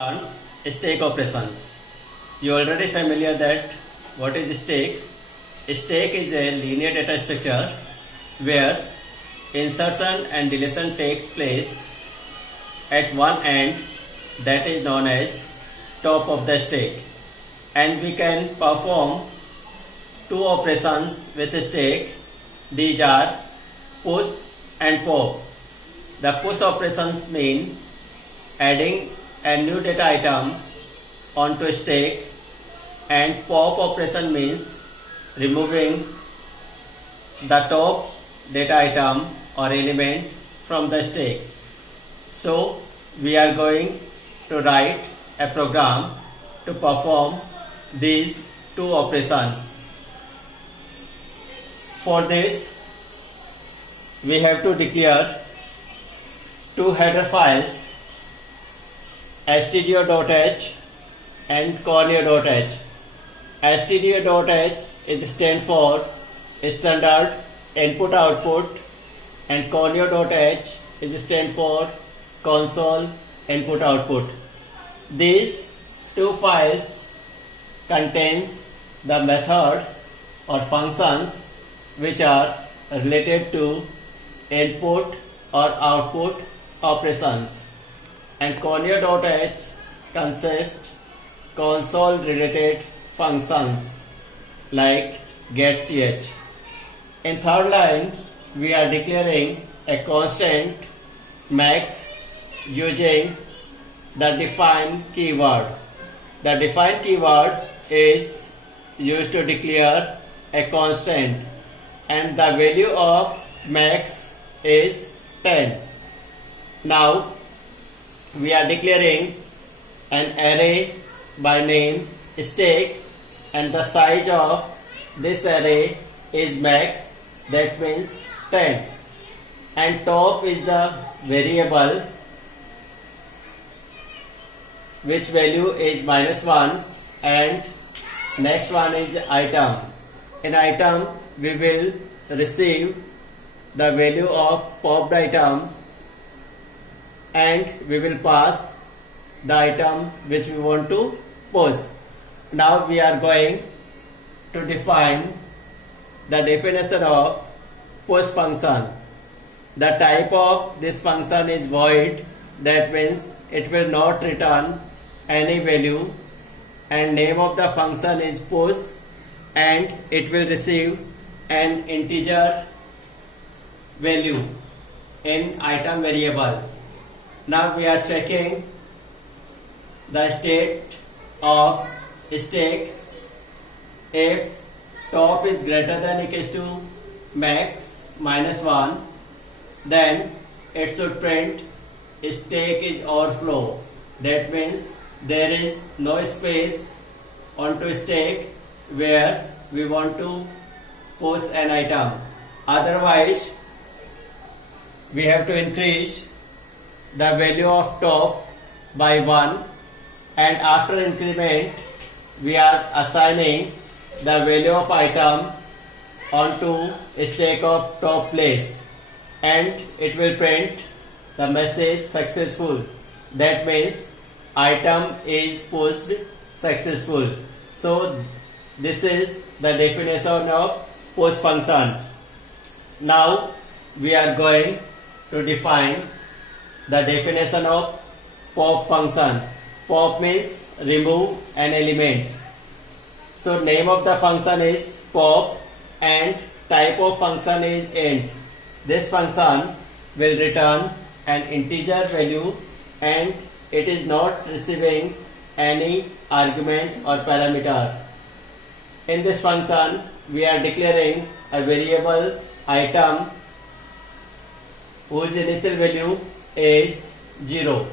On stack operations. You already familiar that what is stack? Stack is a linear data structure where insertion and deletion takes place at one end, that is known as top of the stack, and we can perform two operations with stack. These are push and pop. The push operations mean adding a new data item onto stack, and pop operation means removing the top data item or element from the stack. So we are going to write a program to perform these two operations. For this we have to declare two header files, stdio.h and conio.h. stdio.h is stand for standard input output, and conio.h is stand for console input output. These two files contains the methods or functions which are related to input or output operations, and conio.h consists console related functions like getCH. In third line we are declaring a constant max using the define keyword. The define keyword is used to declare a constant, and the value of max is 10. Now we are declaring an array by name stack, and the size of this array is max, that means 10, and top is the variable which value is -1, and next one is item. In item we will receive the value of popped item, and we will pass the item which we want to push. Now we are going to define the definition of push function. The type of this function is void, that means it will not return any value, and name of the function is push, and it will receive an integer value in item variable. Now we are checking the state of stack. If top is greater than equals to max -1, then it should print stack is overflow. That means there is no space onto stack where we want to push an item. Otherwise we have to increase the value of top by 1, and after increment we are assigning the value of item onto stack of top place, and it will print the message successful. That means item is pushed successful. So this is the definition of push function. Now we are going to define the definition of pop function. Pop means remove an element. So name of the function is pop, and type of function is int. This function will return an integer value, and it is not receiving any argument or parameter. In this function we are declaring a variable item whose initial value is 0.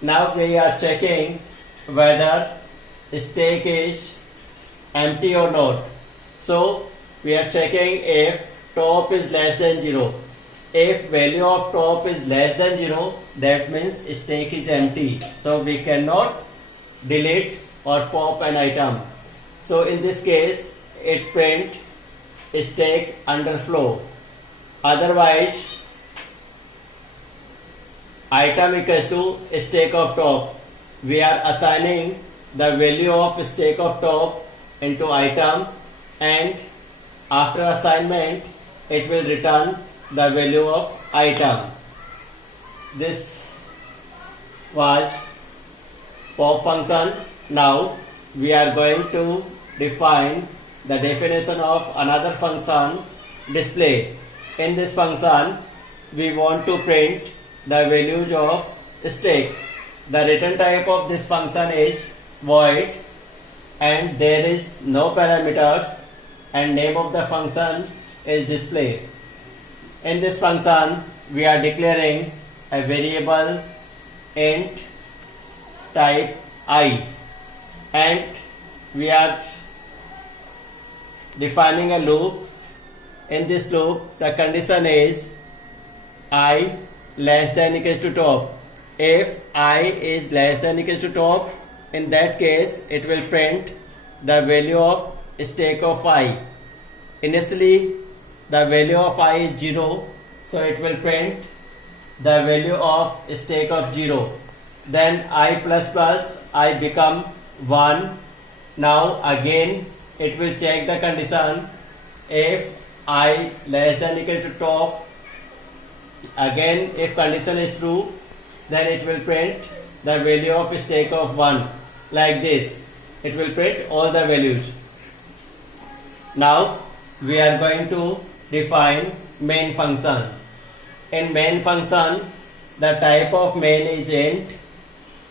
Now we are checking whether stack is empty or not. So we are checking if top is less than 0. If value of top is less than 0, that means stack is empty. So we cannot delete or pop an item. So in this case it print stack underflow. Otherwise item equals to stack of top. we are assigning the value of stack of top into item, and after assignment it will return the value of item. This was pop function. Now we are going to define the definition of another function, display. In this function we want to print the values of stack. The return type of this function is void, and there is no parameters, and name of the function is display. In this function we are declaring a variable int type I, and we are defining a loop. In this loop the condition is I less than equals to top. If I is less than equals to top, in that case it will print the value of stack of I. Initially the value of I is 0, so it will print the value of stack of 0. Then I plus plus I become 1. Now again it will check the condition. If I less than equal to top, again if condition is true, then it will print the value of stack of 1. Like this, it will print all the values. Now we are going to define main function. In main function the type of main is int,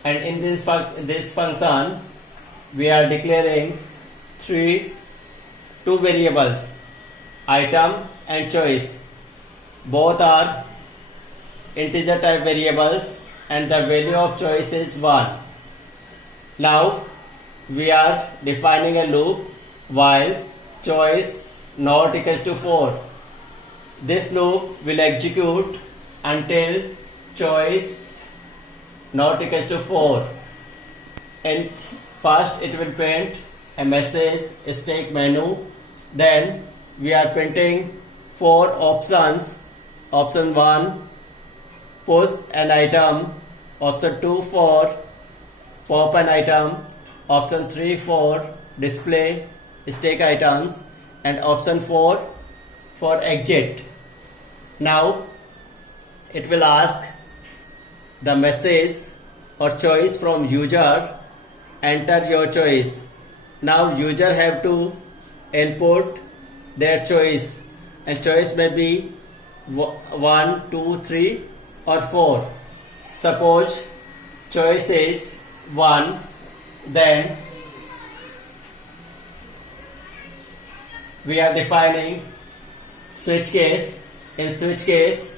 and in this function we are declaring two variables, item and choice. Both are integer type variables, and the value of choice is 1. Now we are defining a loop while choice not equals to 4. This loop will execute until choice not equals to 4, and first it will print a message stack menu. Then we are printing 4 options. Option 1, push an item. Option 2 for pop an item. Option 3 for display stack items, and option 4 for exit. Now it will ask the message or choice from user, enter your choice. Now user have to input their choice, and choice may be 1, 2, 3 or 4. Suppose choice is 1, then we are defining switch case. In switch case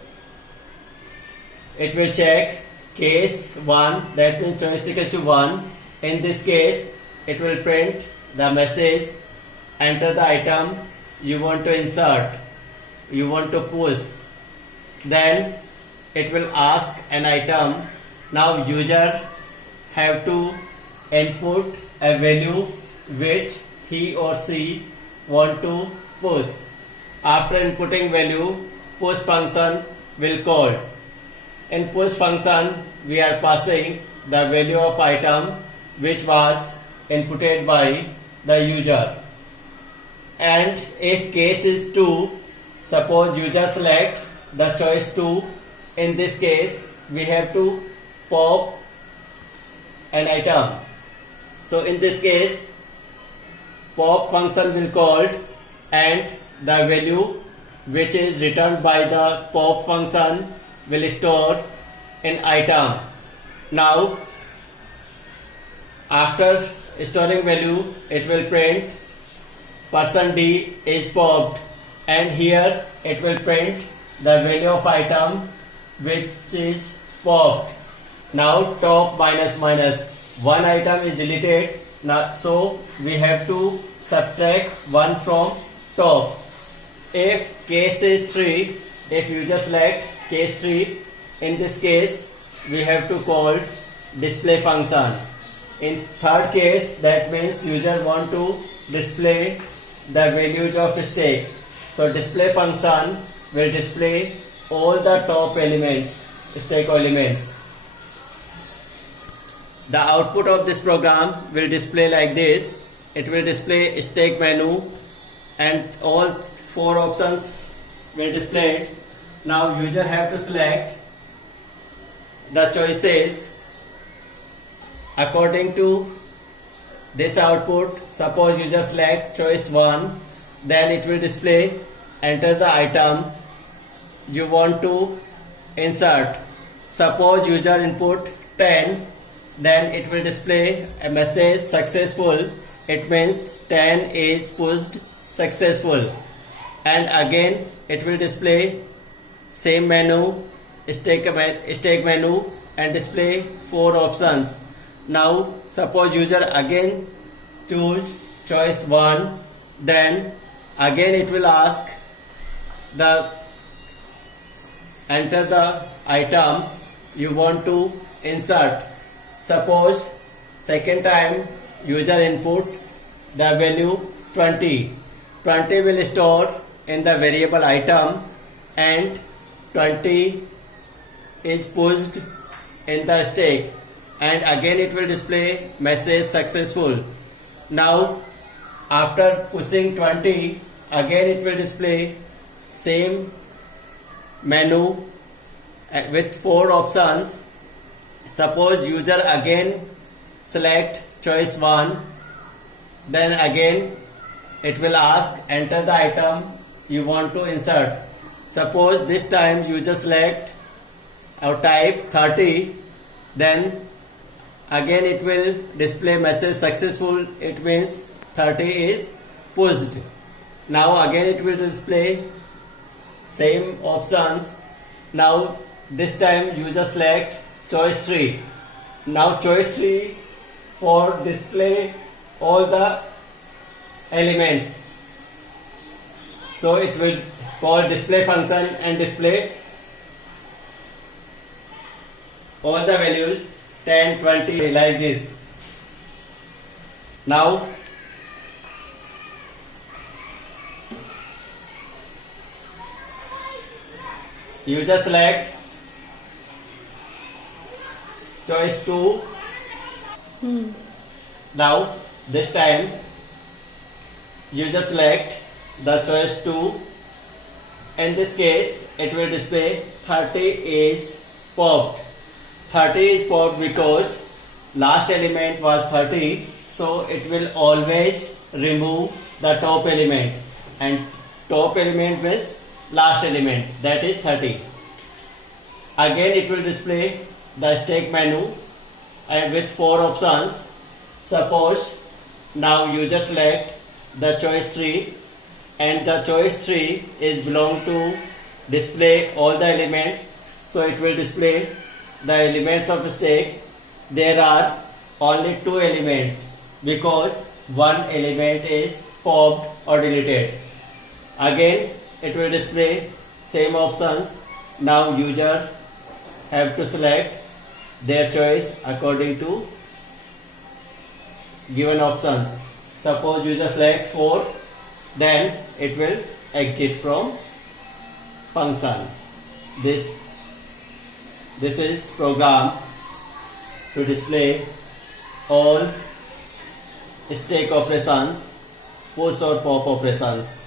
it will check case 1, that means choice equals to 1. In this case it will print the message, enter the item you want to insert, you want to push. Then it will ask an item. Now user have to input a value which he or she want to push. After inputting value, push function will call. In push function we are passing the value of item which was inputted by the user. And if case is 2, suppose user select the choice 2, in this case we have to pop an item. So in this case pop function will called, and the value which is returned by the pop function will store in item. Now after storing value it will print %d is popped, and here it will print the value of item which is popped. Now top minus minus, one item is deleted. Now so we have to subtract 1 from top. If case is 3, if you just select case 3, in this case we have to call display function. In third case, that means user want to display the values of stack. So display function will display all the top elements, stack elements. The output of this program will display like this. It will display stack menu and all four options will display. Now user have to select the choices according to this output. Suppose user select choice 1, then it will display enter the item you want to insert. Suppose user input 10, then it will display a message successful. It means 10 is pushed successful. And again it will display same menu, stack menu, and display four options. Now suppose user again choose choice 1, then again it will ask the enter the item you want to insert. Suppose second time user input the value 20. 20 will store in the variable item and 20 is pushed in the stack, and again it will display message successful. Now after pushing 20, again it will display same menu with four options. Suppose user again select choice 1, then again it will ask enter the item you want to insert. Suppose this time user select or type 30, then again it will display message successful. It means 30 is pushed. Now again it will display same options. Now this time user select choice 3. Now choice 3 for display all the elements. So it will call display function and display all the values 10, 20 like this. Now user select choice 2. Now this time user select the choice 2. In this case it will display 30 is popped. 30 is popped because last element was 30, so it will always remove the top element, and top element means last element, that is 30. Again it will display the stack menu and with four options. Suppose now user select the choice 3, and the choice 3 is belong to display all the elements, so it will display the elements of stack. There are only 2 elements because one element is popped or deleted. Again it will display same options. Now user have to select their choice according to given options. Suppose user select 4, then it will exit from function. This is program to display all stack operations, push or pop operations.